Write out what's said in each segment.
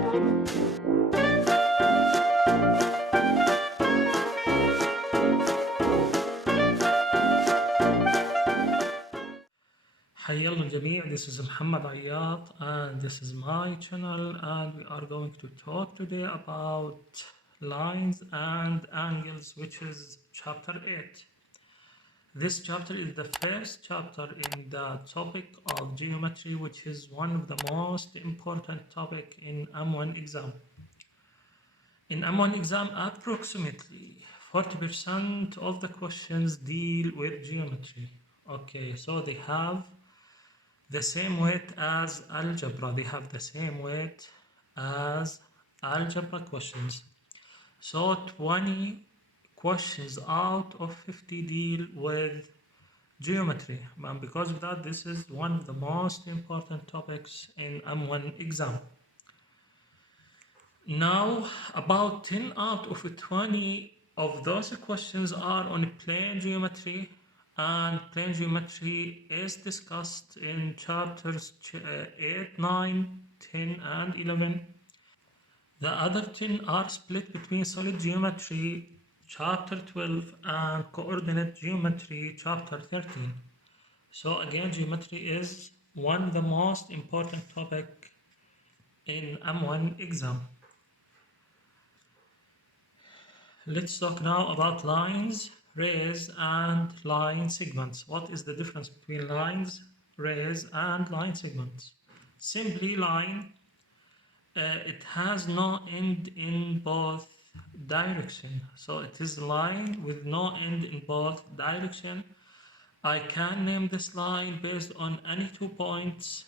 حيا الله الجميع, this is Muhammad Ayat and this is my channel, and we are going to talk today about lines and angles, which is chapter 8. This chapter is the first chapter in the topic of geometry, which is one of the most important topic in M1 exam. In M1 exam, approximately 40% of the questions deal with geometry. Okay, so they have the same weight as algebra. They have the same weight as algebra questions. So 20 questions out of 50 deal with geometry. And because of that, this is one of the most important topics in M1 exam. Now, about 10 out of 20 of those questions are on plane geometry, and plane geometry is discussed in chapters 8, 9, 10, and 11. The other 10 are split between solid geometry, chapter 12, and coordinate geometry, chapter 13. So again, geometry is one of the most important topic in M1 exam. Let's talk now about lines, rays, and line segments. What is the difference between lines, rays, and line segments? Simply, line, it has no end in both direction. So it is a line with no end in both direction. I can name this line based on any 2 points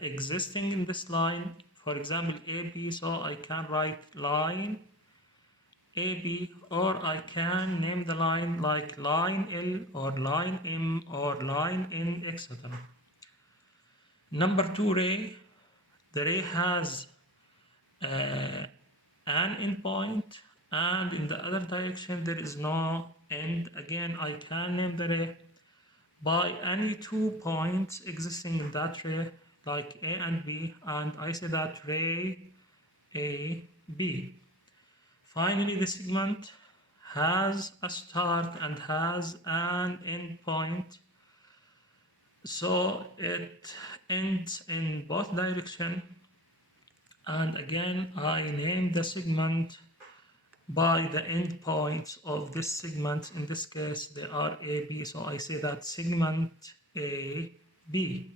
existing in this line. For example, AB, so I can write line AB, or I can name the line like line L or line M or line N, etc. Number 2, ray. The ray has an end point, and in the other direction there is no end. Again, I can name the ray by any 2 points existing in that ray, like A and B, and I say that ray A, B. Finally, the segment has a start and has an end point, so it ends in both directions. And again, I name the segment by the end points of this segment. In this case, they are AB, so I say that segment AB.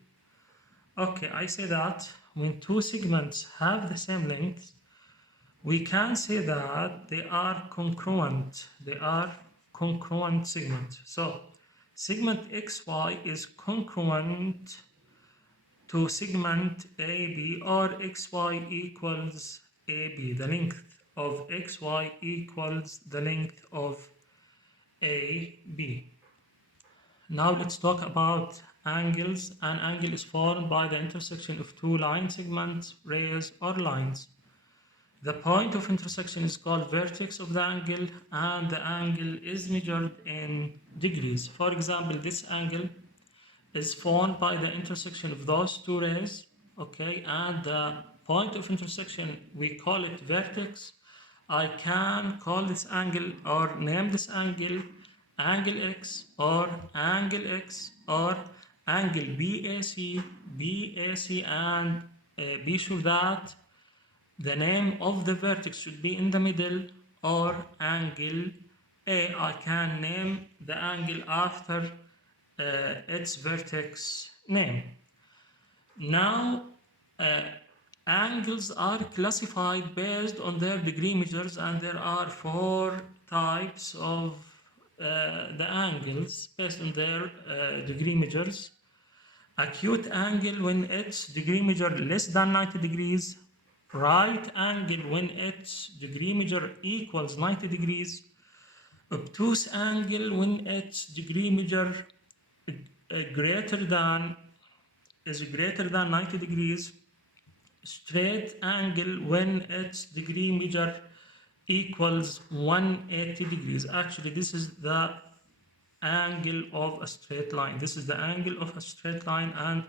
Okay, I say that when two segments have the same length, we can say that they are congruent. They are congruent segments. So segment XY is congruent to segment AB, or XY equals AB. The length of XY equals the length of AB. Now let's talk about angles. An angle is formed by the intersection of two line segments, rays, or lines. The point of intersection is called vertex of the angle, and the angle is measured in degrees. For example, this angle is formed by the intersection of those two rays, okay, and the point of intersection, we call it vertex. I can call this angle or name this angle angle X or angle X or angle BAC, and be sure that the name of the vertex should be in the middle, or angle A. I can name the angle after its vertex name. Now, angles are classified based on their degree measures, and there are 4 types of the angles based on their degree measures. Acute angle when its degree measure less than 90 degrees. Right angle when its degree measure equals 90 degrees. Obtuse angle when its degree measure greater than 90 degrees. Straight angle when its degree measure equals 180 degrees. Actually, this is the angle of a straight line. This is the angle of a straight line, and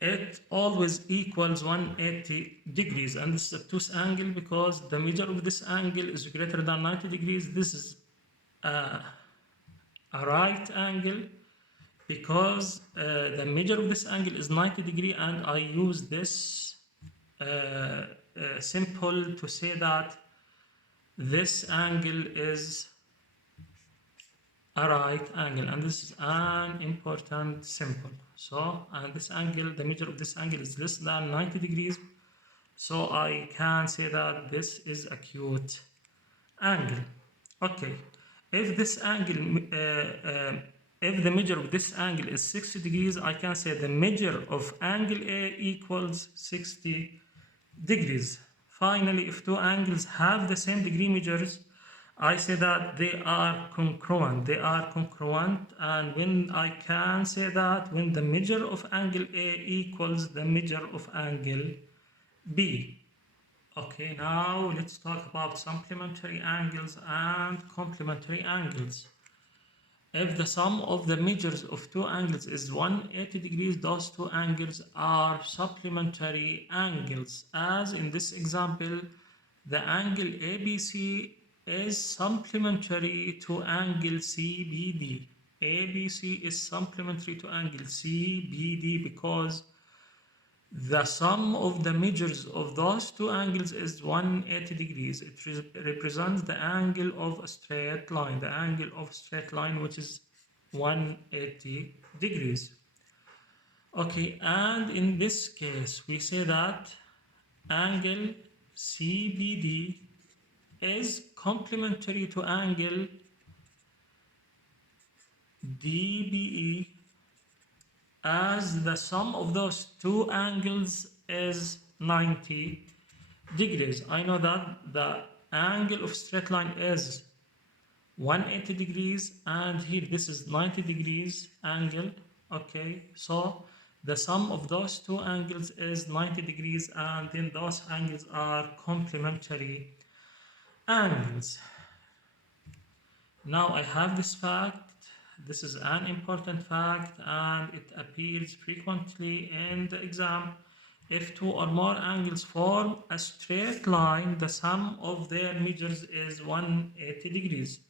it always equals 180 degrees, and this is obtuse angle because the measure of this angle is greater than 90 degrees. This is a right angle because the measure of this angle is 90 degree, and I use this symbol to say that this angle is a right angle, and this is an important symbol. So, and this angle, the measure of this angle is less than 90 degrees, so I can say that this is acute angle. Okay, if this angle, if the measure of this angle is 60 degrees, I can say the measure of angle A equals 60 degrees. Finally, if two angles have the same degree measures, I say that they are congruent. They are congruent, and when I can say that when the measure of angle A equals the measure of angle B. Okay, now let's talk about supplementary angles and complementary angles. If the sum of the measures of two angles is 180 degrees, those two angles are supplementary angles. As in this example, the angle ABC is supplementary to angle CBD. ABC is supplementary to angle CBD because the sum of the measures of those two angles is 180 degrees. It represents the angle of a straight line, the angle of a straight line, which is 180 degrees. Okay, and in this case, we say that angle CBD is complementary to angle DBE, as the sum of those two angles is 90 degrees. I know that the angle of straight line is 180 degrees, and here this is 90 degrees angle. Okay, so the sum of those two angles is 90 degrees, and then those angles are complementary angles. Now I have this fact. This is an important fact, and it appears frequently in the exam. If two or more angles form a straight line, the sum of their measures is 180 degrees.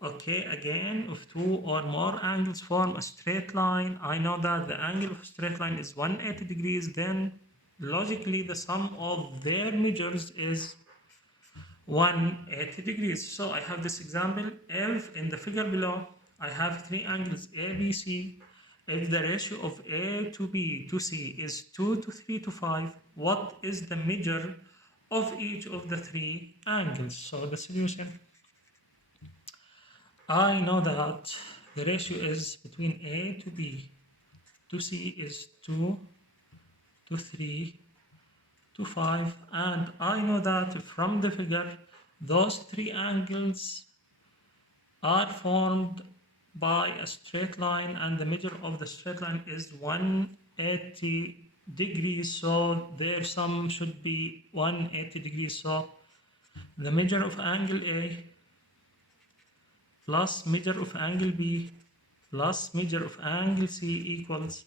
Okay, again, if two or more angles form a straight line, I know that the angle of a straight line is 180 degrees, then logically the sum of their measures is 180 degrees. So I have this example. If in the figure below I have three angles ABC, if the ratio of A to B to C is 2 to 3 to 5, what is the measure of each of the three angles? So the solution, I know that the ratio is between A to B to C is 2 to 3 to 5, and I know that from the figure those three angles are formed by a straight line, and the measure of the straight line is 180 degrees, so their sum should be 180 degrees. So the measure of angle A plus measure of angle B plus measure of angle C equals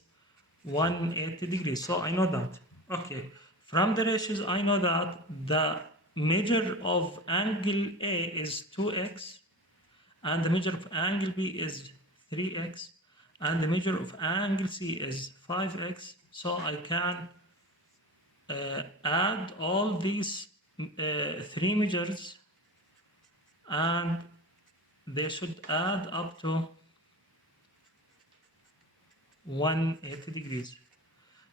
180 degrees. So I know that. Okay, from the ratios I know that the measure of angle A is 2x, and the measure of angle B is 3x, and the measure of angle C is 5x. So I can add all these three measures, and they should add up to 180 degrees.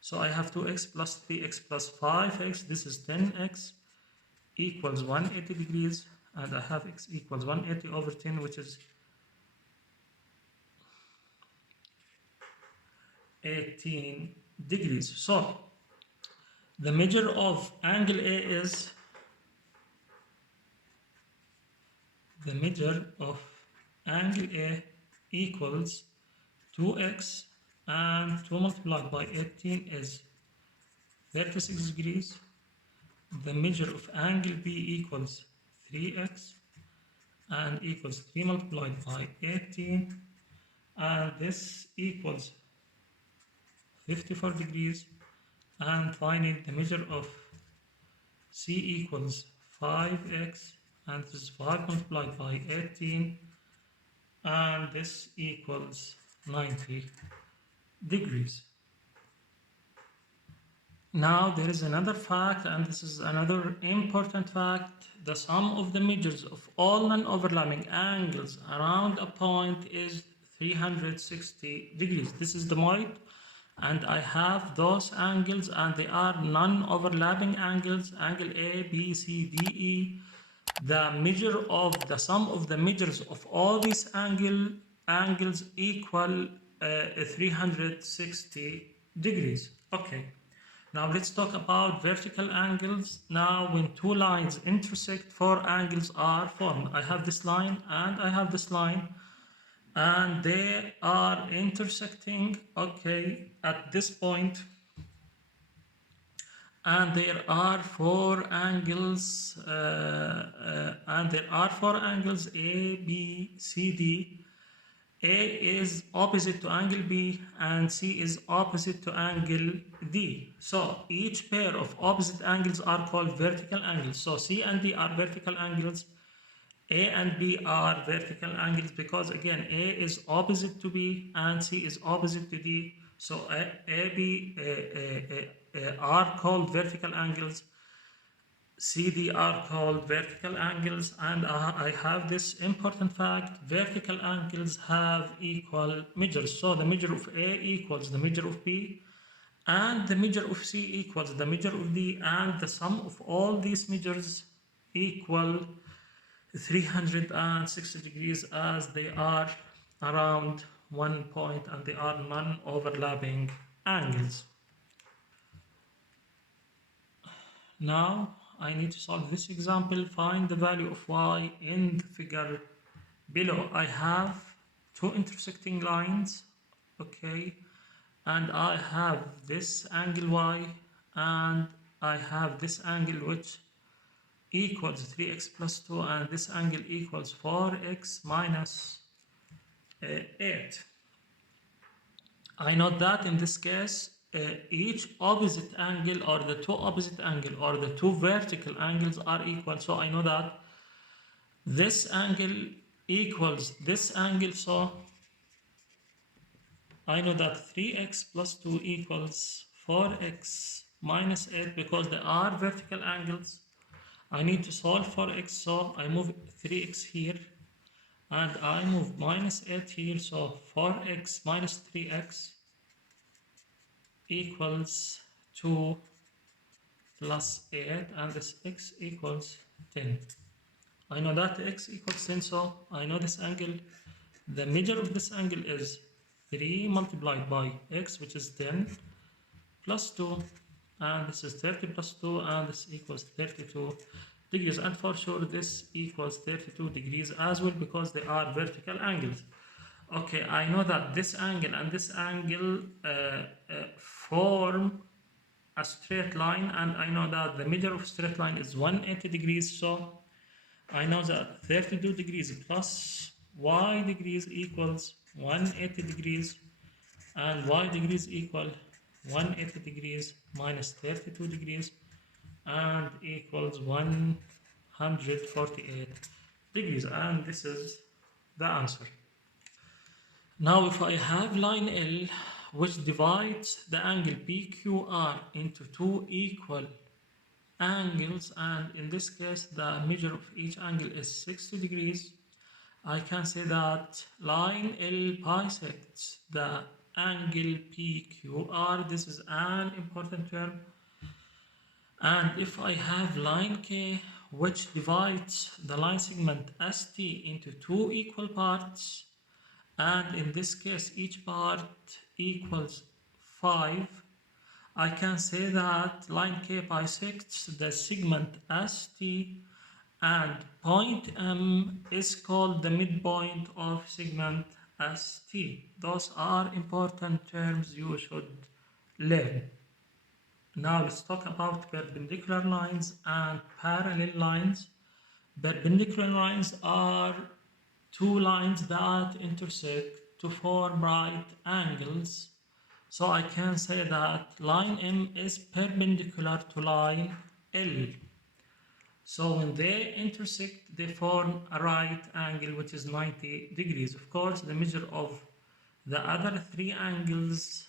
So I have 2x plus 3x plus 5x, this is 10x equals 180 degrees, and I have x equals 180 over 10, which is 18 degrees. So the measure of angle A is, the measure of angle A equals 2x, and 2 multiplied by 18 is 36 degrees. The measure of angle B equals 3x, and equals 3 multiplied by 18, and this equals 54 degrees, and finding the measure of C equals 5x, and this is 5 multiplied by 18, and this equals 90 degrees. Now there is another fact, and this is another important fact. The sum of the measures of all non-overlapping angles around a point is 360 degrees. This is the point, and I have those angles, and they are non-overlapping angles, angle A, B, C, D, E. The sum of the measures of all these angles equal 360 degrees. Okay. Now let's talk about vertical angles. Now when two lines intersect, four angles are formed. I have this line and I have this line, and they are intersecting, okay, at this point. And there are four angles, A, B, C, D. A is opposite to angle B and C is opposite to angle D. So each pair of opposite angles are called vertical angles. So C and D are vertical angles. A and B are vertical angles because again A is opposite to B and C is opposite to D. So AB are called vertical angles. CD are called vertical angles, and I have this important fact: vertical angles have equal measures. So the measure of A equals the measure of B, and the measure of C equals the measure of D, and the sum of all these measures equal 360 degrees, as they are around one point and they are non-overlapping angles. Now I need to solve this example. Find the value of y in the figure below. I have two intersecting lines, okay, and I have this angle y and I have this angle which equals 3x plus 2, and this angle equals 4x minus 8. I know that in this case each opposite angle, or the two opposite angle, or the two vertical angles are equal. So I know that this angle equals this angle. So I know that 3x plus 2 equals 4x minus 8 because they are vertical angles. I need to solve for x, so I move 3x here and I move minus 8 here. So 4x minus 3x equals 2 plus 8, and this x equals 10. I know that x equals 10, so I know this angle. The measure of this angle is 3 multiplied by x, which is 10, plus 2, and this is 30 plus 2, and this equals 32 degrees. And for sure this equals 32 degrees as well because they are vertical angles. Okay, I know that this angle and this angle form a straight line, and I know that the measure of straight line is 180 degrees. So I know that 32 degrees plus y degrees equals 180 degrees, and y degrees equal 180 degrees minus 32 degrees, and equals 148 degrees, and this is the answer. Now if I have line L which divides the angle PQR into two equal angles, and in this case the measure of each angle is 60 degrees, I can say that line L bisects the angle PQR. This is an important term. And if I have line K which divides the line segment ST into two equal parts, and in this case each part equals 5, I can say that line K bisects the segment ST, and point M is called the midpoint of segment ST. Those are important terms you should learn. Now let's talk about perpendicular lines and parallel lines. Perpendicular lines are two lines that intersect to form right angles. So I can say that line M is perpendicular to line L. So when they intersect, they form a right angle which is 90 degrees. Of course, the measure of the other three angles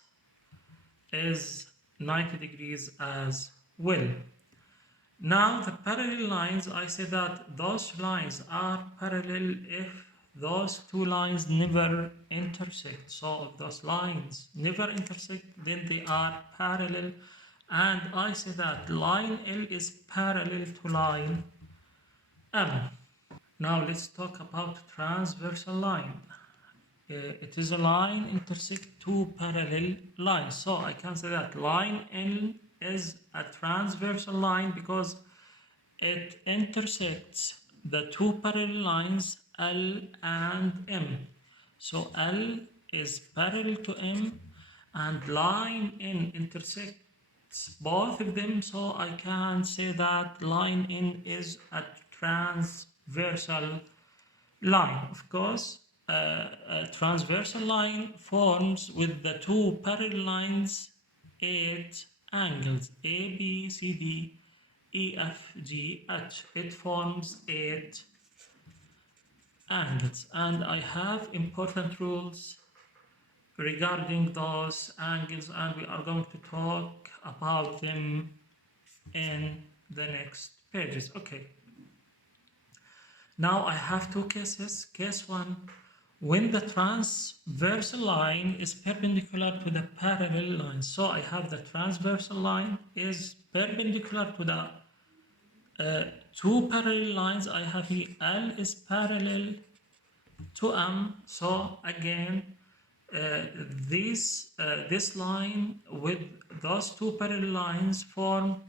is 90 degrees as well. Now the parallel lines, I say that those lines are parallel if those two lines never intersect. So if those lines never intersect, then they are parallel. And I say that line L is parallel to line M. Now let's talk about transversal line. It is a line intersect two parallel lines. So I can say that line L is a transversal line because it intersects the two parallel lines L and M. So L is parallel to M and line N intersects both of them. So I can say that line N is a transversal line. Of course, a transversal line forms with the two parallel lines 8 angles A, B, C, D, E, F, G, H. It forms 8 angles, and I have important rules regarding those angles, and we are going to talk about them in the next pages. Okay. Now I have two cases. Case 1, when the transversal line is perpendicular to the parallel line. So I have the transversal line is perpendicular to the two parallel lines. I have here L is parallel to M. So again, this line with those two parallel lines form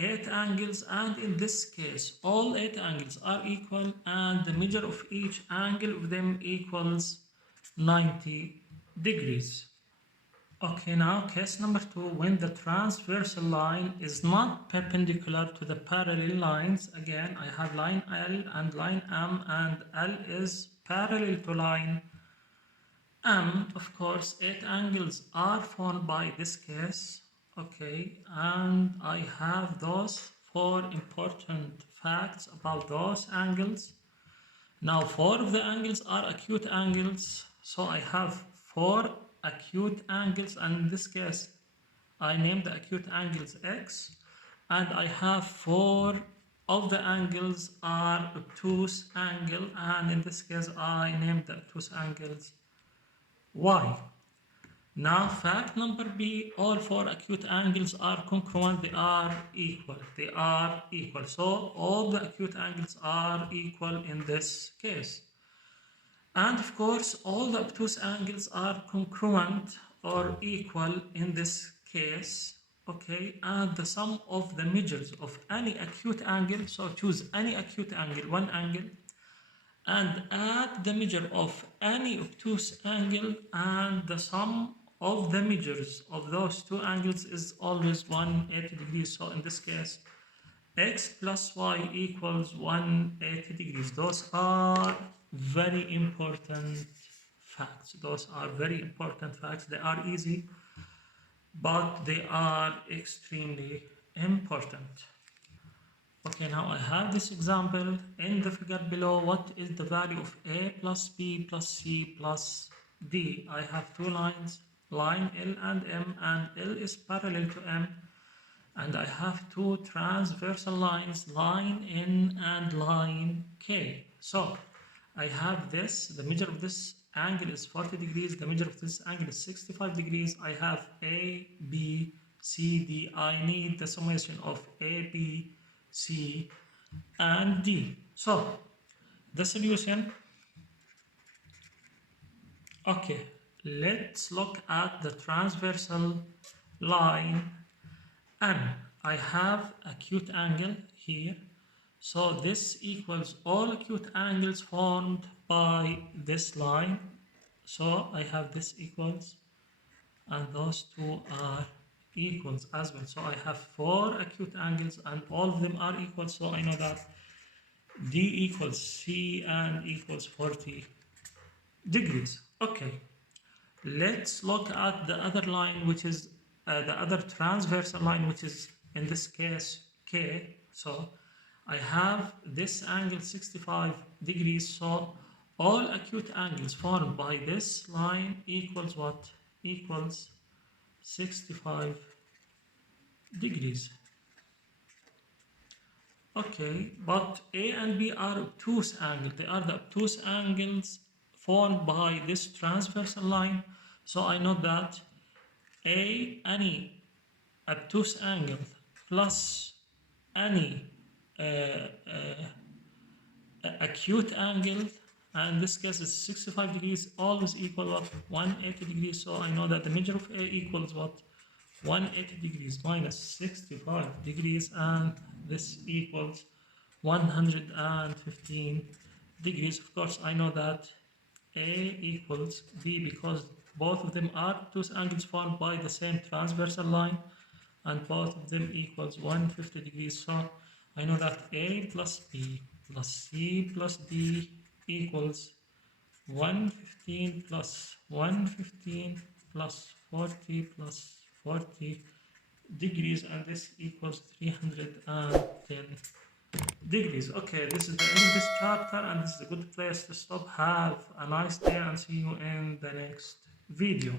8 angles, and in this case all 8 angles are equal and the measure of each angle of them equals 90 degrees. Okay, now case number 2, when the transversal line is not perpendicular to the parallel lines. Again, I have line L and line M, and L is parallel to line M. Of course, 8 angles are formed by this case. Okay, and I have those 4 important facts about those angles. Now 4 of the angles are acute angles, so I have 4 acute angles, and in this case I named the acute angles X, and I have 4 of the angles are obtuse angle, and in this case I named the obtuse angles Y. Now fact number B, all 4 acute angles are congruent, they are equal. They are equal. So all the acute angles are equal in this case. And of course all the obtuse angles are congruent or equal in this case. Okay, and the sum of the measures of any acute angle, so choose any acute angle, one angle, and add the measure of any obtuse angle, and the sum of the measures of those two angles is always 180 degrees. So in this case, x plus y equals 180 degrees. Those are very important facts. Those are very important facts. They are easy, but they are extremely important. Okay, now I have this example in the figure below. What is the value of A plus B plus C plus D? I have two lines, line L and M, and L is parallel to M. And I have two transversal lines, line N and line K. So I have this, the measure of this angle is 40 degrees, the measure of this angle is 65 degrees. I have A, B, C, D. I need the summation of A, B, C, and D. So the solution, okay, let's look at the transversal line N. I have acute angle here, so this equals all acute angles formed by this line. So I have this equals, and those two are equals as well. So I have 4 acute angles and all of them are equal, so I know that D equals C and equals 40 degrees. Okay, Let's look at the other line, which is the other transversal line, which is in this case K. So I have this angle 65 degrees. So all acute angles formed by this line equals what? Equals 65 degrees. Okay, but A and B are obtuse angles. They are the obtuse angles formed by this transversal line. So I know that any obtuse angle plus any acute angle, and in this case is 65 degrees, always equal what? 180 degrees. So I know that the measure of A equals what? 180 degrees minus 65 degrees, and this equals 115 degrees. Of course, I know that A equals B because both of them are obtuse angles formed by the same transversal line, and both of them equals 150 degrees. So I know that A plus B plus C plus D equals 115 plus 115 plus 40 plus 40 degrees, and this equals 310 degrees. Okay, this is the end of this chapter, and this is a good place to stop. Have a nice day and see you in the next video.